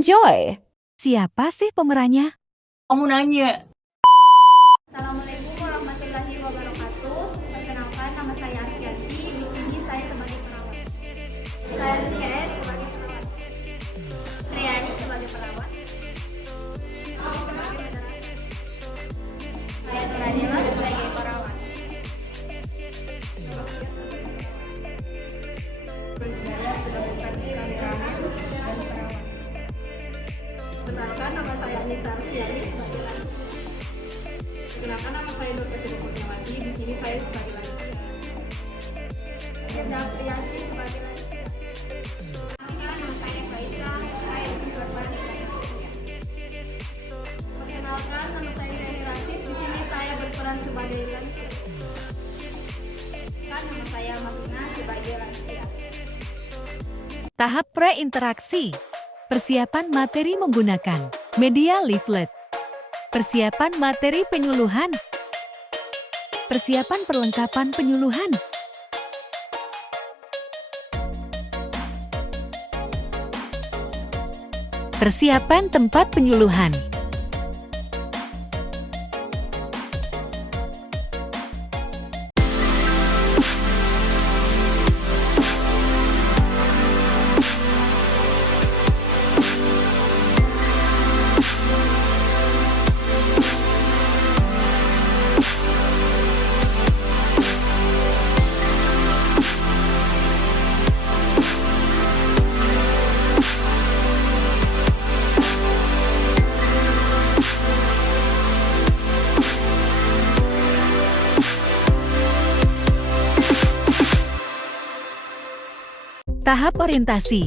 Enjoy! Siapa sih pemerannya? Kamu nanya. Assalamualaikum warahmatullahi wabarakatuh. Perkenalkan, nama saya Asyati. Di sini saya sebagai perawat. Saya Rizky sebagai perawat. Triani sebagai perawat. Saya Nuradila sebagai perawat. Saya sebagai kameramen dan perawat. Perkenalkan, nama saya Anissa Arfiani sebagai lansia. Perkenalkan, nama saya Nur Kasih Kurniawati. Di sini saya sebagai lansia. Saya Priyanti sebagai lansia. Nama saya Faisal. Saya korban lansia. Perkenalkan, nama saya Zeni Rashid. Di sini saya berperan sebagai lansia. Nama saya Makina sebagai lansia. Tahap pre-interaksi. Persiapan materi menggunakan media leaflet. Persiapan materi penyuluhan. Persiapan perlengkapan penyuluhan. Persiapan tempat penyuluhan. Tahap orientasi.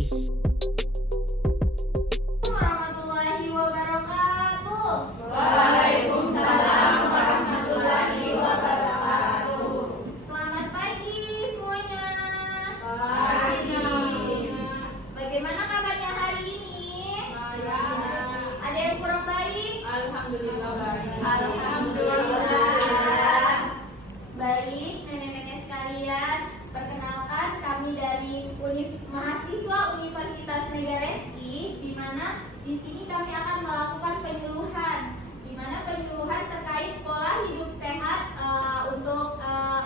Warahmatullahi wabarakatuh. Waalaikumsalam warahmatullahi wabarakatuh. Selamat pagi semuanya. Pagi. Bagaimana kabarnya hari ini? Baik. Ada yang kurang baik? Alhamdulillah baik. Alhamdulillah. Baik, nenek-nenek sekalian, perkenalkan kami dari mahasiswa Universitas Megareski, di mana di sini kami akan melakukan penyuluhan, di mana penyuluhan terkait pola hidup sehat untuk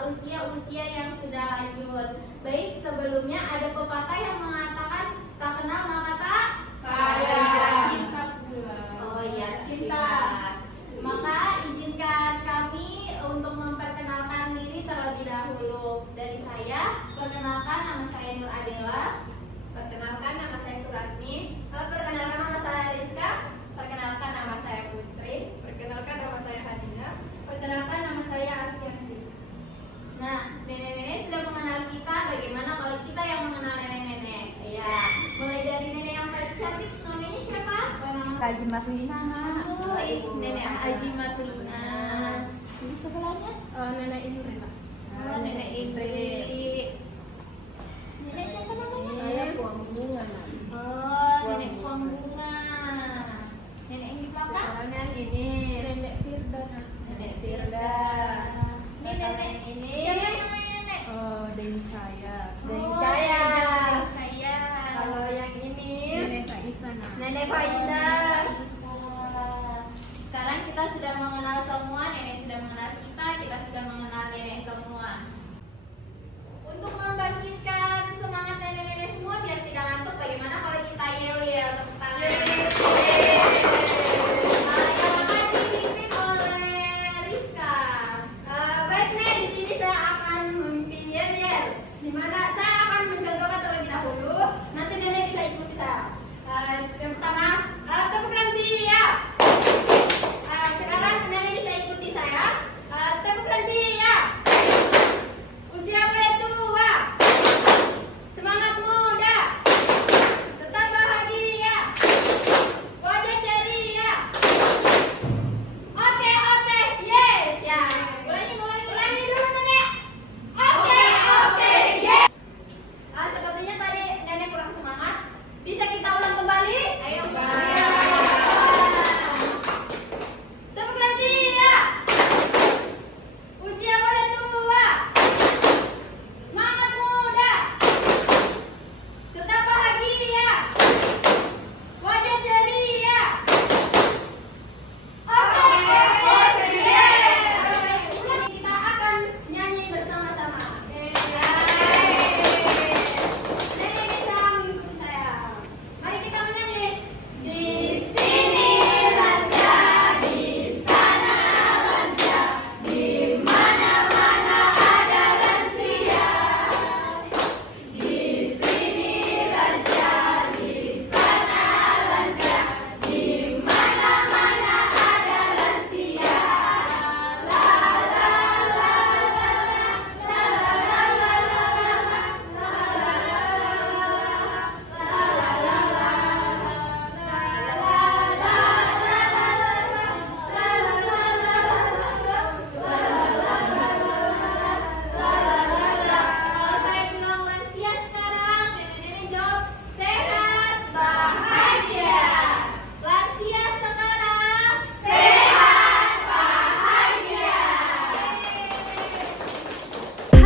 usia-usia yang sudah lanjut. Baik, sebelumnya ada pepatah yang mengatakan tak kenal maka tak sayang. Oh iya, cinta. Maka izinkan kami untuk memperkenalkan diri terlebih dahulu. Dari saya, perkenalkan nama saya Nur Adela. Perkenalkan nama saya Suratni. Perkenalkan nama saya Rizka. Perkenalkan nama saya Putri. Perkenalkan nama saya Hadina. Perkenalkan nama saya Arfianti. Nah, nenek-nenek sudah mengenal kita. Bagaimana kalau kita yang mengenal nenek-nenek? Ya, mulai dari nenek yang paling cantik, namanya siapa? Haji Maklina. Oh, nenek Haji Maklina. Di sebelahnya? Nenek Indri. Oh, nenek Indri. Nenek siapa namanya? Saya Puang Bunga. Oh, nenek Puang Bunga. Nenek yang di belakang? Yang ini Nenek Firda. Nenek Firda. Ini nenek ini. Siapa namanya nenek? Dewi Caya. Dewi Caya. Dewi Caya. Kalau yang ini Nenek Faisa. Nenek Faisa. Sekarang kita sudah mengenal semua, nenek sudah mengenal kita sudah mengenal nenek semua. Untuk membangkitkan semangat nenek-nenek semua biar tidak ngantuk, bagaimana kalau kita yel-yel tepuk tangan? Yang dipimpin oleh Rizka. Baik nih, di sini saya akan memimpin yel-yel, di mana saya akan mencontohkan terlebih dahulu. Nanti nenek bisa ikuti saya. Yang pertama, tepuk tangan siap. Sekarang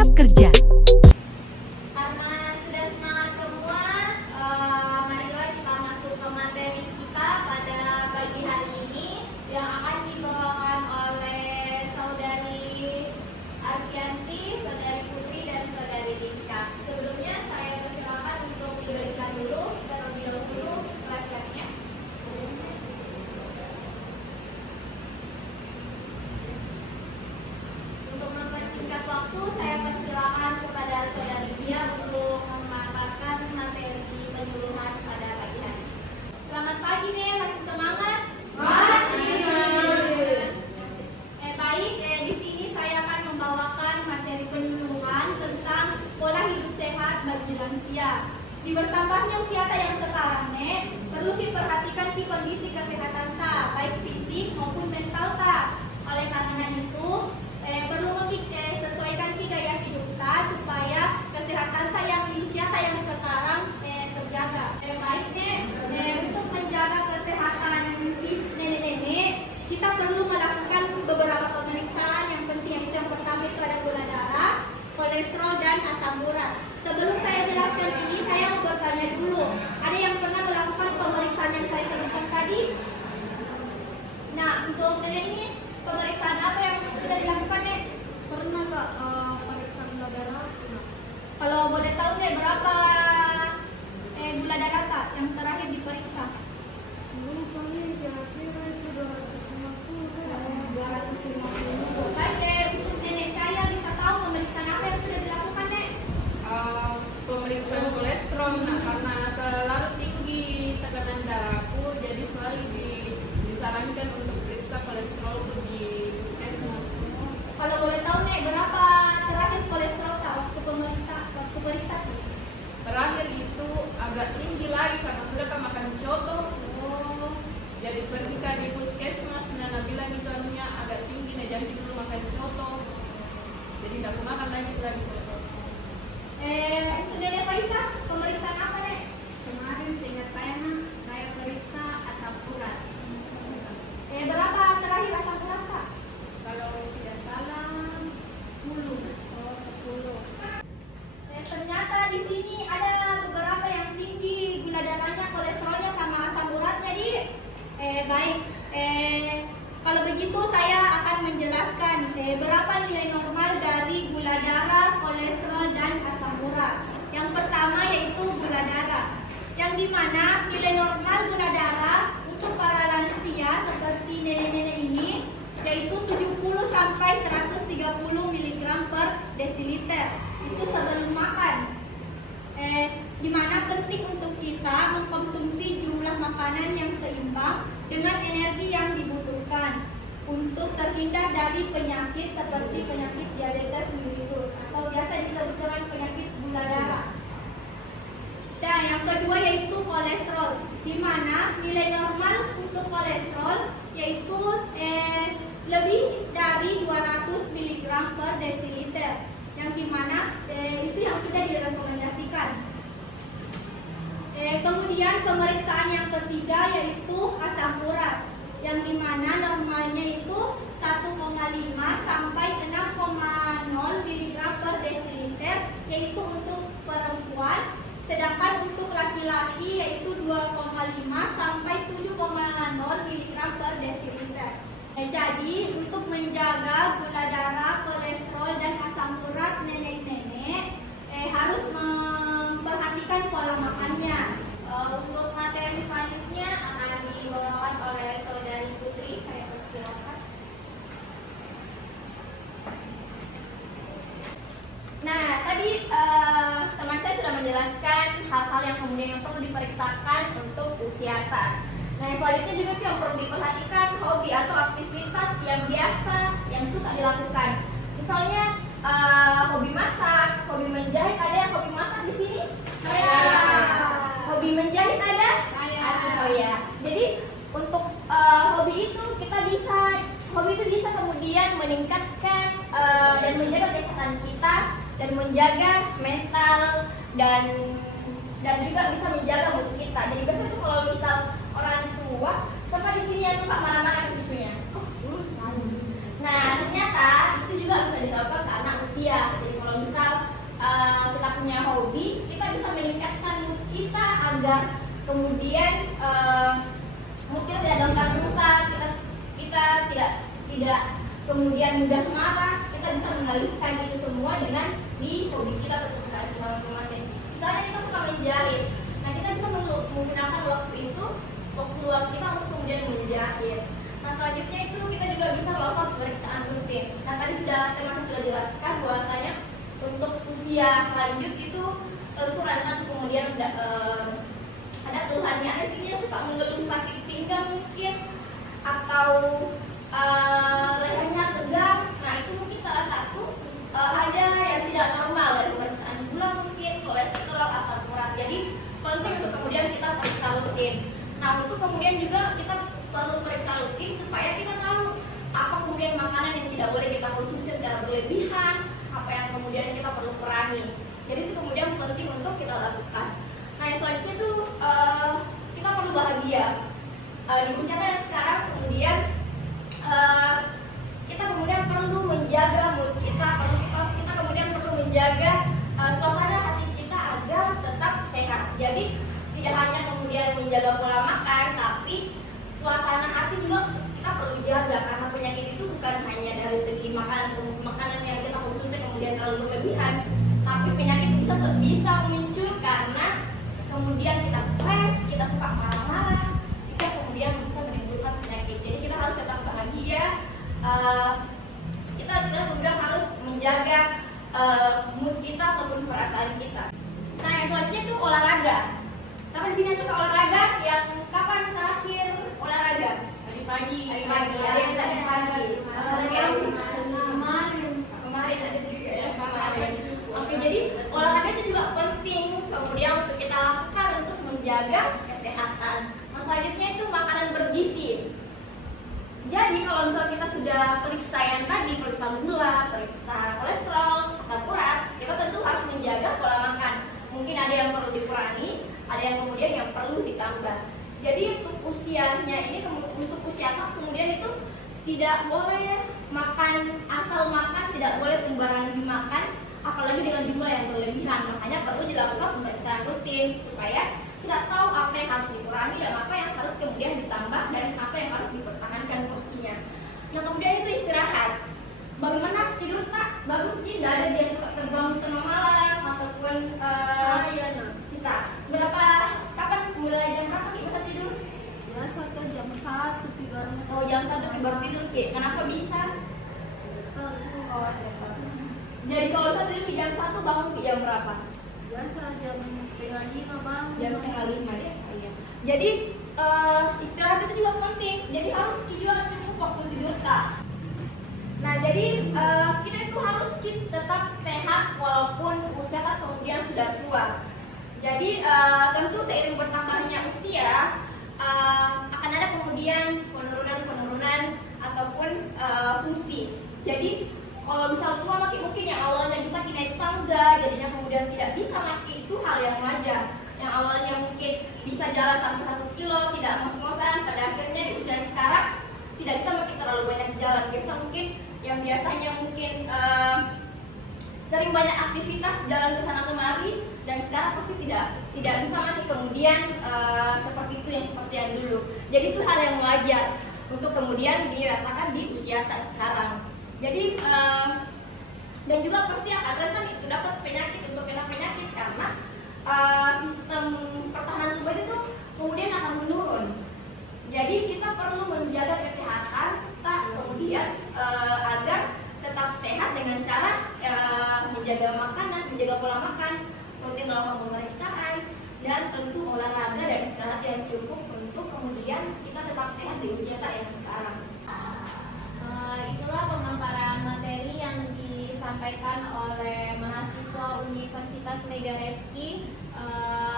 Tahap kerja. Karena sudah semangat semua, marilah kita masuk ke materi kita pada pagi hari ini yang akan dibawakan oleh Saudari Arfianti, Saudari Putri, dan Saudari Rizka. Sebelumnya saya persilakan untuk diberikan dulu terlebih dahulu slide-nya. Untuk mempersingkat waktu, saya persilakan kepada Saudari Bia untuk memaparkan materi penyuluhan pada pagi hari. Selamat pagi nih, masih semangat? Masih. Baik, di sini saya akan membawakan materi penyuluhan tentang pola hidup sehat bagi lansia. Di bertambahnya usia ta yang sekarang nih, perlu diperhatikan di kondisi kesehatan ta, baik fisik maupun mental ta. Oleh karena itu, perlu sesuaikan gaya hidup ta supaya kesehatan ta yang di usia ta yang sekarang terjaga. Baik nih, untuk menjaga kesehatan nenek-nenek, kita perlu melakukan beberapa pemeriksaan yang penting, yaitu yang pertama itu ada gula darah, kolesterol, dan asam urat. Sebelum saya jelaskan ini, saya mau bertanya dulu, ada yang pernah melakukan pemeriksaan yang saya sebutkan tadi? Nah, untuk nenek ini, pemeriksaan apa yang sudah dilakukan, Nek? Pernah Kak, pemeriksaan gula darah? Pernah. Kalau boleh tahu, Nek, berapa gula darah tak yang terakhir diperiksa? Lupa nih, kira-kira itu 250 kan? 250. Baik, untuk nenek saya bisa tahu pemeriksaan apa yang sudah dilakukan, Nek? Pemeriksaan kolesterol, nah karena selalu tinggi tekanan darahku, jadi selalu disarankan untuk periksa kolesterol di puskesmas. Kalau boleh tahu, Nek, berapa terakhir kolesterol tak waktu periksa? Terakhir itu agak tinggi lagi karena sudah kan makan coto. Oh, Jadi pergi ke di puskesmas, nah bilang itu anunya agak tinggi, nah jangan dulu makan coto. Jadi tidak aku makan lagi coto. untuk nenek Faisa, pemeriksaan apa, Nek? Kemarin seingat saya periksa asam urat. Berapa terakhir asam urat, Pak? Kalau tidak salah 10. Oh, 10. Ternyata di sini ada beberapa yang tinggi gula darahnya, kolesterolnya, sama asam uratnya, Di. Baik. Kalau begitu saya akan menjelaskan berapa nilai normal dari gula darah, kolesterol, dan asam urat. Yang pertama yaitu gula darah, yang dimana nilai normal gula darah untuk para lansia seperti nenek-nenek ini yaitu 70 sampai 130 mg per desiliter. Itu sebelum makan. Dimana penting untuk kita mengkonsumsi jumlah makanan yang seimbang dengan energi yang dibutuhkan untuk terhindar dari penyakit seperti penyakit diabetes mellitus atau biasa disebut dengan penyakit gula darah. Dan yang kedua yaitu kolesterol, di mana nilai normal untuk kolesterol yaitu lebih dari 200 mg per desiliter, yang dimana itu yang sudah direkomendasikan. Kemudian pemeriksaan yang ketiga yaitu asam urat, yang dimana normalnya itu 1,5 sampai 6,0 mg per desiliter, yaitu untuk perempuan, sedangkan untuk laki-laki yaitu 2,5 sampai 7,0 mg per desiliter. Jadi untuk menjaga gula darah, kolesterol, dan asam urat nenek-nenek harus memperhatikan pola makannya. Untuk materi selanjutnya akan dibawakan oleh Saudari Putri. Saya persilakan. Nah, tadi teman saya sudah menjelaskan hal-hal yang kemudian yang perlu diperiksakan untuk usia ta. Nah, yang selanjutnya juga yang perlu diperhatikan hobi atau aktivitas yang biasa yang suka dilakukan. Misalnya hobi masak, hobi menjahit. Ada yang hobi masak di sini? Saya. Hobi menjahit ada? Saya. Oh ya. Jadi untuk hobi itu bisa kemudian meningkatkan dan menjaga kesehatan kita dan menjaga mental dan juga bisa menjaga mood kita. Jadi biasanya tuh kalau misal orang tua sama di sini yang suka marah-marah ke cucunya. Nah, ternyata itu juga bisa disebabkan karena usia. Jadi kalau misal hobi, kita bisa meningkatkan mood kita agar kemudian mood kita tidak gampang rusak, kita tidak kemudian mudah marah. Kita bisa mengalihkan itu semua dengan di hobi kita atau kesukaan kita masing-masing. Misalnya kita suka menjahit, nah kita bisa menggunakan waktu luang kita untuk kemudian menjahit. Nah selanjutnya itu kita juga bisa melakukan pemeriksaan rutin. Nah tadi sudah jelaskan bahwasanya untuk usia lanjut itu tentu rata kemudian ada keluhannya, ada sini yang suka mengeluh sakit pinggang mungkin, atau lehernya tegang. Nah itu mungkin salah satu ada yang tidak normal dari pemeriksaan gula mungkin, kolesterol, asam urat. Jadi penting untuk kemudian kita periksa rutin. Nah untuk kemudian juga kita perlu periksa rutin supaya kita tahu apa kemudian makanan yang tidak boleh kita konsumsi secara berlebihan, apa yang kemudian kita perlu kurangi. Jadi itu kemudian penting untuk kita lakukan. Nah yang selanjutnya itu kita perlu bahagia. Di usia yang sekarang kemudian kita kemudian perlu menjaga mood kita, kita kemudian perlu menjaga suasana hati kita agar tetap sehat. Jadi tidak hanya kemudian menjaga pola makan, tapi suasana hati juga kita perlu jaga, karena penyakit itu bukan hanya dari segi makanan yang kita konsumsi kemudian terlalu berlebihan, tapi penyakit bisa muncul karena kemudian kita stres, kita suka marah-marah, itu kemudian bisa menimbulkan penyakit. Jadi kita harus tetap bahagia, kita kemudian harus menjaga mood kita ataupun perasaan kita. Nah yang selanjutnya itu olahraga. Sampai sini suka olahraga? Yang kapan terakhir olahraga? Tadi pagi. Ada yang tadi pagi. Kemarin ada juga ya sama. Oke, jadi olahraga itu juga penting kemudian untuk kita lakukan untuk menjaga kesehatan. Nah, selanjutnya itu makanan bergizi. Jadi kalau misalnya kita sudah periksa yang tadi, periksa gula, periksa kolesterol, asam urat, kita tentu harus menjaga pola makan. Mungkin ada yang perlu dikurangi, ada yang kemudian yang perlu ditambah. Jadi untuk usianya ini, untuk usia anak kemudian itu tidak boleh makan asal makan, tidak boleh sembarangan dimakan, apalagi dengan jumlah yang berlebihan. Makanya perlu dilakukan pemeriksaan rutin supaya kita tahu apa yang harus dikurangi dan apa yang harus kemudian ditambah dan apa yang harus dipertahankan porsinya. Nah kemudian itu istirahat. Bagaimana tidur tak? Bagus sih, tidak ada dia suka terbangun tengah malam ataupun kita. Kapan mulai jam berapa kita bisa tidur? Biasa kan jam 1 tidur. Oh jam 1 baru tidur Ki. Kenapa bisa? Jadi kalau kita tidur di jam 1 bangun ke jam berapa? Biasa jam 4:30 bang. Jam 4:30 deh. Oh, iya. Jadi istirahat itu juga penting. Jadi harus juga cukup waktu tidur tak. Nah jadi kita itu harus tetap sehat walaupun usia kita kemudian sudah tua. Jadi tentu seiring bertambahnya usia akan ada kemudian penurunan ataupun fungsi. Jadi kalau misal tua mungkin yang awalnya bisa naik tangga, jadinya kemudian tidak bisa maki, itu hal yang wajar. Yang awalnya mungkin bisa jalan sampai 1 kilo, tidak ngos-ngosan, pada akhirnya di usia sekarang tidak bisa maki terlalu banyak jalan. Biasa mungkin yang biasanya mungkin sering banyak aktivitas jalan ke sana kemari, dan sekarang pasti tidak bisa maki kemudian seperti itu yang seperti yang dulu. Jadi itu hal yang wajar untuk kemudian dirasakan di usia tak sekarang. Jadi dan juga pasti akan rentan itu dapat penyakit karena sistem pertahanan tubuh itu kemudian akan menurun. Jadi kita perlu menjaga kesehatan kemudian agar tetap sehat dengan cara menjaga makanan, menjaga pola makan, rutin melakukan pemeriksaan, dan tentu olahraga dan istirahat yang cukup untuk kemudian kita tetap sehat di usia yang sekarang. Itulah pemaparan materi yang disampaikan oleh mahasiswa Universitas Megareski.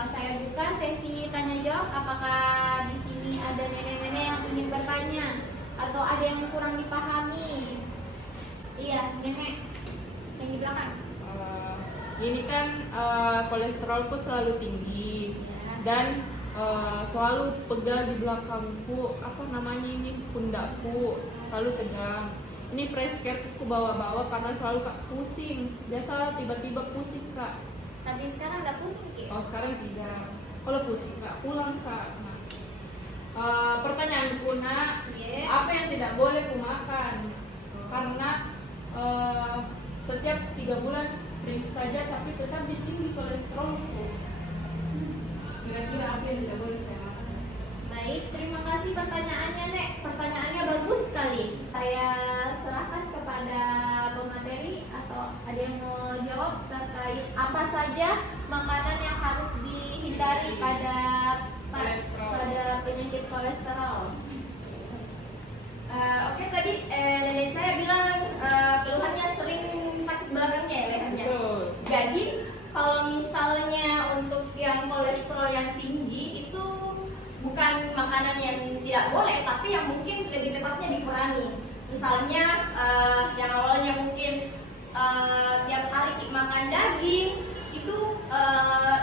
Saya buka sesi tanya jawab. Apakah di sini ada nenek-nenek yang ingin bertanya atau ada yang kurang dipahami? Iya, nenek yang di belakang. Ini kan kolesterolku selalu tinggi dan selalu pegal di belakangku, pundakku selalu tegang. Ini fresh care ku bawa-bawa karena selalu pusing. Biasa tiba-tiba pusing kak. Tapi sekarang nggak pusing Ki? Kalau sekarang tidak. Kalau pusing nggak pulang Kak. Nah, pertanyaanku nak, Iya. apa yang tidak boleh ku makan? Karena setiap 3 bulan periksa saja tapi tetap tinggi kolesterolku. Kira-kira apa yang tidak boleh saya makan? Baik, terima kasih pertanyaannya Nek. Pertanyaannya bagus sekali. Saya serahkan kepada pemateri atau ada yang mau jawab terkait apa saja makanan yang harus dihindari pada penyakit kolesterol. Oke, tadi nenek saya bilang keluhannya sering sakit belakangnya ya lehernya. Betul. Jadi kalau misalnya untuk yang kolesterol yang tinggi itu bukan makanan yang tidak boleh, tapi yang mungkin lebih tepatnya dikurangi. Misalnya yang awalnya mungkin tiap hari makan daging itu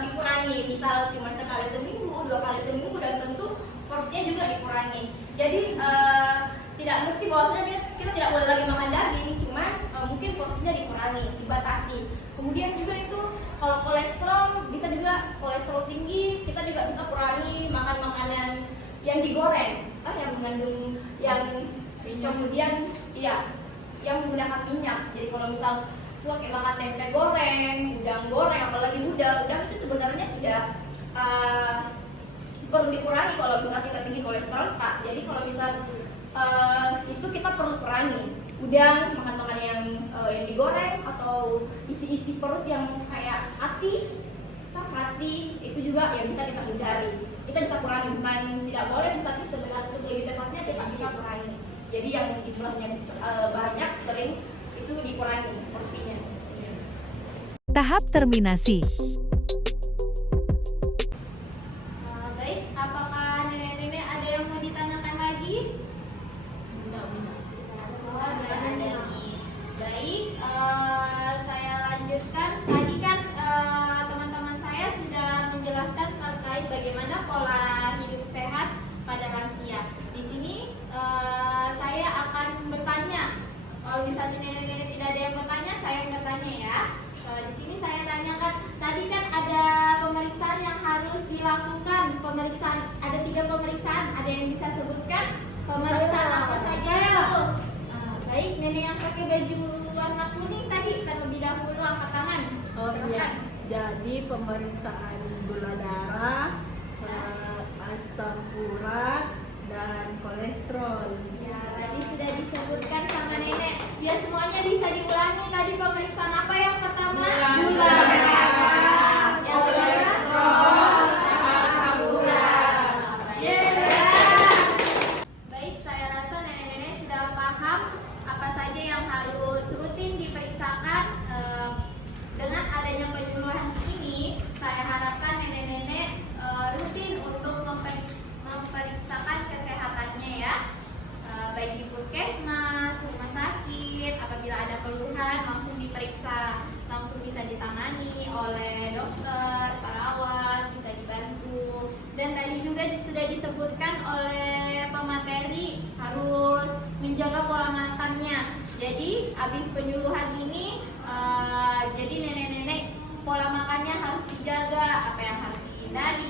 dikurangi, misal cuma sekali seminggu, 2 kali seminggu, dan tentu porsinya juga dikurangi. Jadi tidak mesti bahwasanya kita tidak boleh lagi makan daging, cuman mungkin porsinya dikurangi, dibatasi. Kemudian juga itu kalau kolesterol bisa juga kolesterol tinggi, kita juga bisa kurangi makan makanan yang digoreng, yang mengandung yang kemudian yang menggunakan minyak. Jadi kalau misal suka kayak makan tempe goreng, udang goreng, apalagi udang itu sebenarnya sudah perlu dikurangi kalau misal kita tinggi kolesterol tak. Jadi kalau misal itu kita perlu kurangi udang, makan yang digoreng, atau isi perut yang kayak hati itu juga yang bisa kita hindari. Kita bisa kurangi, bukan tidak boleh sih, tapi sebenarnya untuk lebih tepatnya kita bisa kurangi. Jadi yang jumlahnya banyak sering itu dikurangi porsinya. Tahap terminasi. Baik, apakah nenek-nenek ada yang mau ditanyakan lagi? Oh, ada nih. Baik, saya lanjutkan. Tadi kan teman-teman saya sudah menjelaskan terkait bagaimana pola hidup sehat pada lansia. Di sini saya akan bertanya. Kalau misalnya nenek-nenek tidak ada yang bertanya, saya yang bertanya ya. Di sini saya tanyakan, tadi kan ada pemeriksaan yang harus dilakukan. Ada 3 pemeriksaan. Ada yang bisa sebutkan pemeriksaan apa saja itu? Baik, nenek yang pakai baju warna kuning tadi terlebih dahulu angkat tangan. Oh iya, jadi pemeriksaan gula darah, asam urat, dan kolesterol. Ya, tadi sudah disebutkan sama nenek. Ya, semuanya bisa diulangi. Tadi pemeriksaan apa yang pertama? Gula darah, Yang kolesterol, asam urat. Baik, saya rasa nenek-nenek sudah paham apa saja yang harus rutin diperiksakan. Dengan adanya penyuluhan ini, saya harapkan nenek-nenek rutin untuk memeriksakan kesehatannya ya. Baik di puskesmas, rumah sakit, apabila ada keluhan langsung diperiksa, langsung bisa ditangani oleh dokter, perawat, bisa dibantu. Dan tadi juga sudah disebutkan oleh pemateri harus menjaga pola makannya. Jadi habis penyuluhan ini, jadi nenek-nenek pola makannya harus dijaga, apa yang harus dihindari,